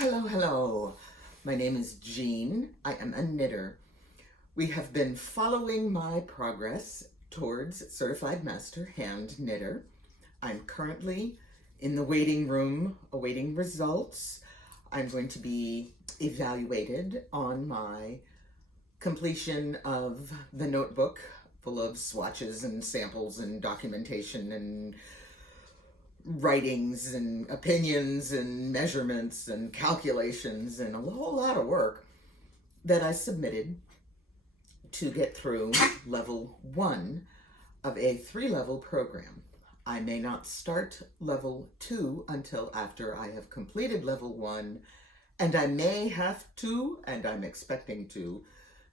Hello. My name is Jean. I am a knitter. We have been following my progress towards Certified Master Hand Knitter. I'm currently in the waiting room awaiting results. I'm going to be evaluated on my completion of the notebook full of swatches and samples and documentation and writings and opinions and measurements and calculations and a whole lot of work that I submitted to get through level 1 of a 3-level program. I may not start level 2 until after I have completed level 1, and I may have to, and I'm expecting to,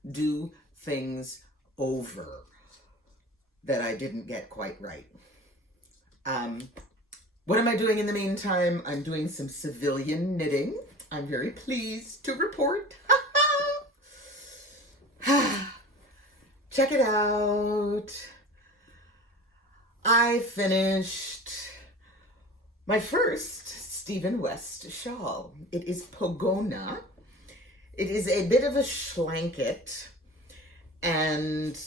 do things over that I didn't get quite right. What am I doing in the meantime? I'm doing some civilian knitting. I'm very pleased to report. Check it out. I finished my first Stephen West shawl. It is Pogona. It is a bit of a schlanket, and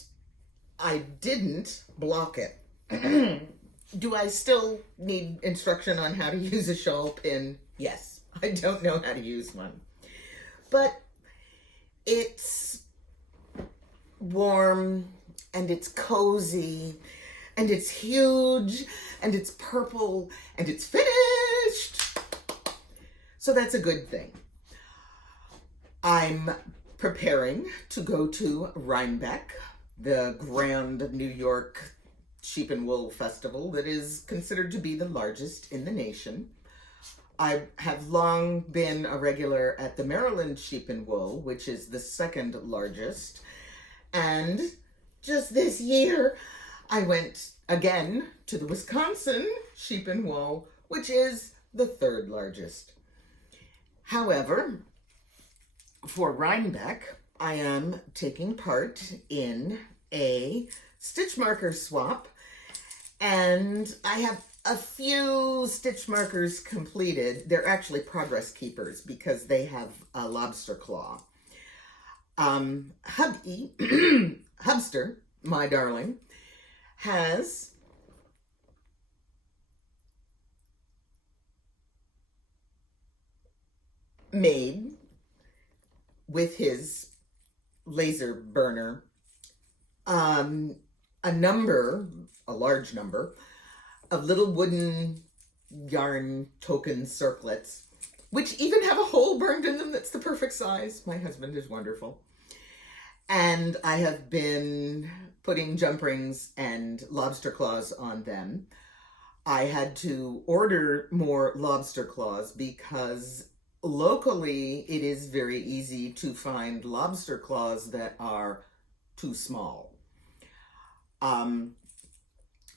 I didn't block it. Do I still need instruction on how to use a shawl pin? Yes, I don't know how to use one. But it's warm, and it's cozy, and it's huge, and it's purple, and it's finished. So that's a good thing. I'm preparing to go to Rhinebeck, the grand New York Sheep and Wool Festival that is considered to be the largest in the nation. I have long been a regular at the Maryland Sheep and Wool, which is the second largest. And just this year, I went again to the Wisconsin Sheep and Wool, which is the third largest. However, for Rhinebeck, I am taking part in a stitch marker swap, and I have a few stitch markers completed. They're actually progress keepers because they have a lobster claw. Hubby, Hubster, my darling, has made with his laser burner a large number of little wooden yarn token circlets, which even have a hole burned in them that's the perfect size. My husband is wonderful. And I have been putting jump rings and lobster claws on them. I had to order more lobster claws because locally it is very easy to find lobster claws that are too small.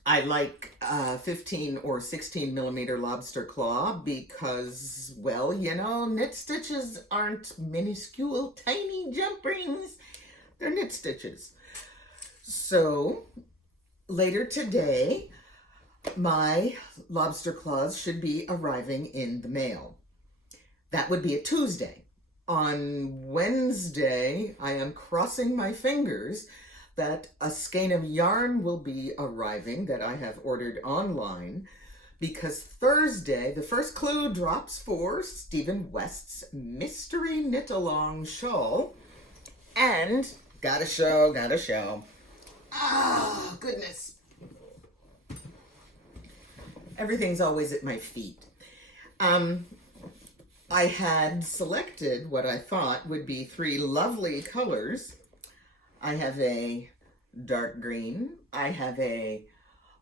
I like 15 or 16 millimeter lobster claw because, well, you know, knit stitches aren't minuscule, tiny jump rings. They're knit stitches. So later today, my lobster claws should be arriving in the mail. That would be a Tuesday. On Wednesday, I am crossing my fingers that a skein of yarn will be arriving that I have ordered online, because Thursday, the first clue drops for Stephen West's Mystery Knit-Along shawl. And gotta show. Ah, goodness. Everything's always at my feet. I had selected what I thought would be 3 lovely colors. I have a dark green, I have a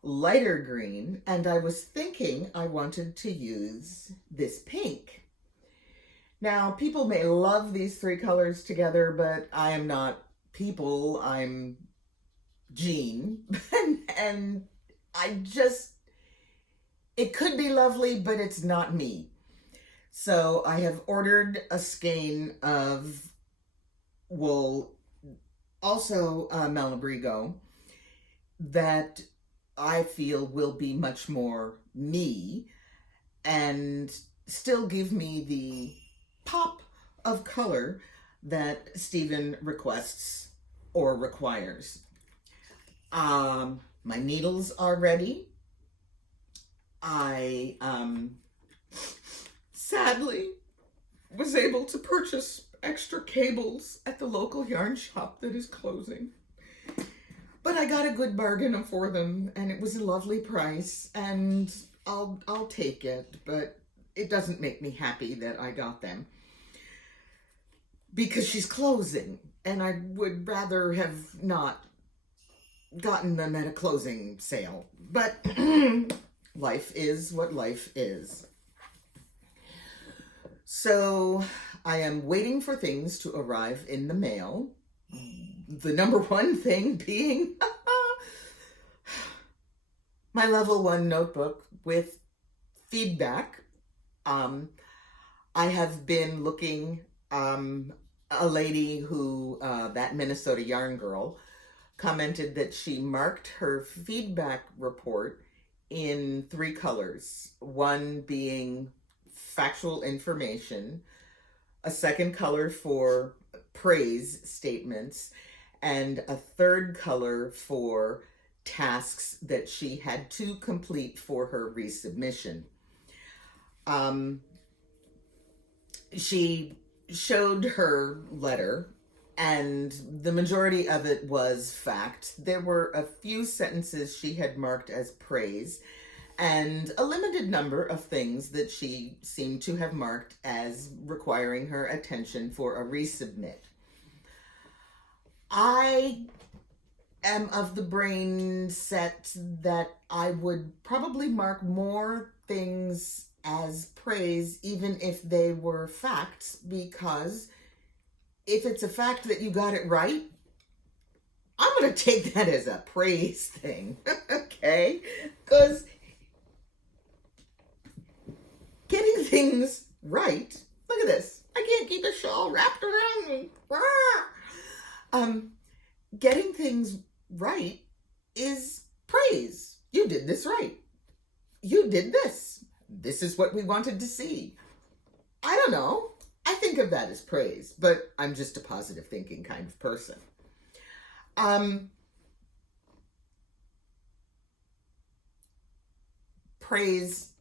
lighter green, and I was thinking I wanted to use this pink. Now, people may love these 3 colors together, but I am not people, I'm Jean. and it could be lovely, but it's not me. So I have ordered a skein of wool, also Malabrigo, that I feel will be much more me and still give me the pop of color that Stephen requests or requires. My needles are ready. I sadly was able to purchase extra cables at the local yarn shop that is closing. But I got a good bargain for them, and it was a lovely price, and I'll take it, but it doesn't make me happy that I got them. Because she's closing, and I would rather have not gotten them at a closing sale. But life is what life is. So I am waiting for things to arrive in the mail. The number one thing being my level 1 notebook with feedback. I have been looking, a lady who, that Minnesota yarn girl, commented that she marked her feedback report in 3 colors. One being factual information, a second color for praise statements, and a third color for tasks that she had to complete for her resubmission. She showed her letter, and the majority of it was fact. There were a few sentences she had marked as praise, and a limited number of things that she seemed to have marked as requiring her attention for a resubmit. I am of the brain set that I would probably mark more things as praise even if they were facts, because if it's a fact that you got it right, I'm going to take that as a praise thing, okay? Because getting things right, look at this. I can't keep a shawl wrapped around me. Getting things right is praise. You did this right. You did this. This is what we wanted to see. I don't know. I think of that as praise, but I'm just a positive thinking kind of person. Praise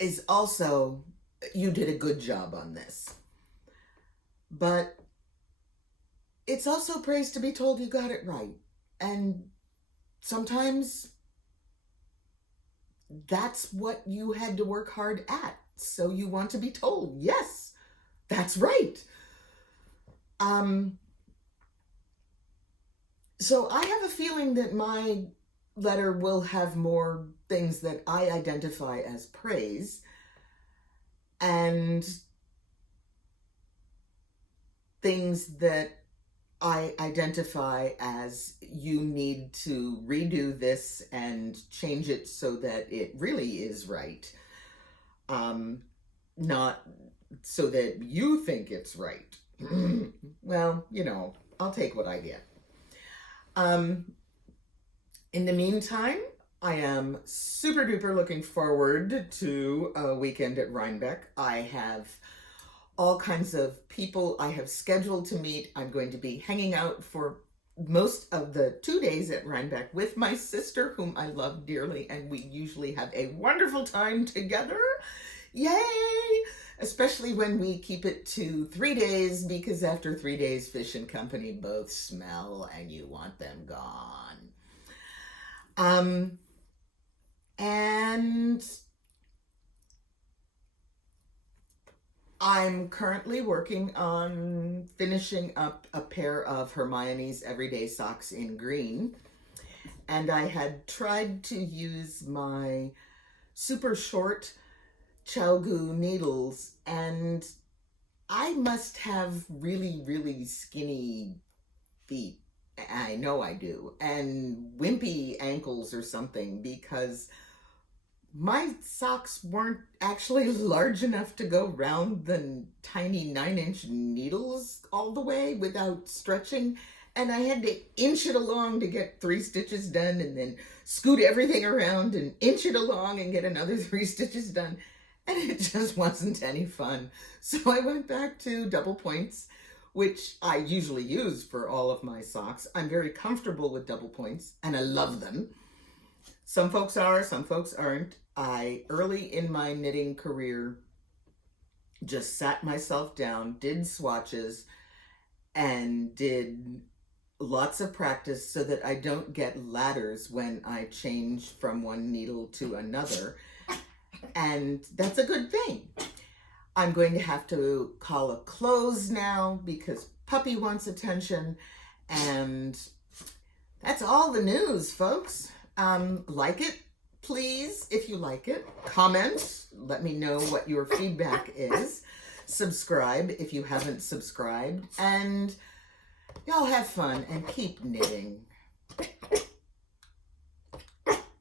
is also, you did a good job on this. But it's also praise to be told you got it right. And sometimes that's what you had to work hard at. So you want to be told, yes, that's right. So I have a feeling that my letter will have more things that I identify as praise and things that I identify as you need to redo this and change it so that it really is right. Not so that you think it's right. Well, you know, I'll take what I get. In the meantime, I am super duper looking forward to a weekend at Rhinebeck. I have all kinds of people I have scheduled to meet. I'm going to be hanging out for most of the 2 days at Rhinebeck with my sister, whom I love dearly, and we usually have a wonderful time together. Yay! Especially when we keep it to 3 days, because after 3 days, Fish and Company both smell and you want them gone. And I'm currently working on finishing up a pair of Hermione's Everyday Socks in green. And I had tried to use my super short Chow-Gu needles, and I must have really, really skinny feet. I know I do. And wimpy ankles or something, because my socks weren't actually large enough to go round the tiny 9-inch needles all the way without stretching. And I had to inch it along to get 3 stitches done, and then scoot everything around and inch it along and get another 3 stitches done. and it just wasn't any fun. So I went back to double points, which I usually use for all of my socks. I'm very comfortable with double points, and I love them. Some folks are, some folks aren't. I, early in my knitting career, just sat myself down, did swatches, and did lots of practice so that I don't get ladders when I change from one needle to another. And that's a good thing. I'm going to have to call a close now because puppy wants attention. And that's all the news, folks. Like it, please, if you like it. Comment. Let me know what your feedback is. Subscribe if you haven't subscribed. And y'all have fun and keep knitting.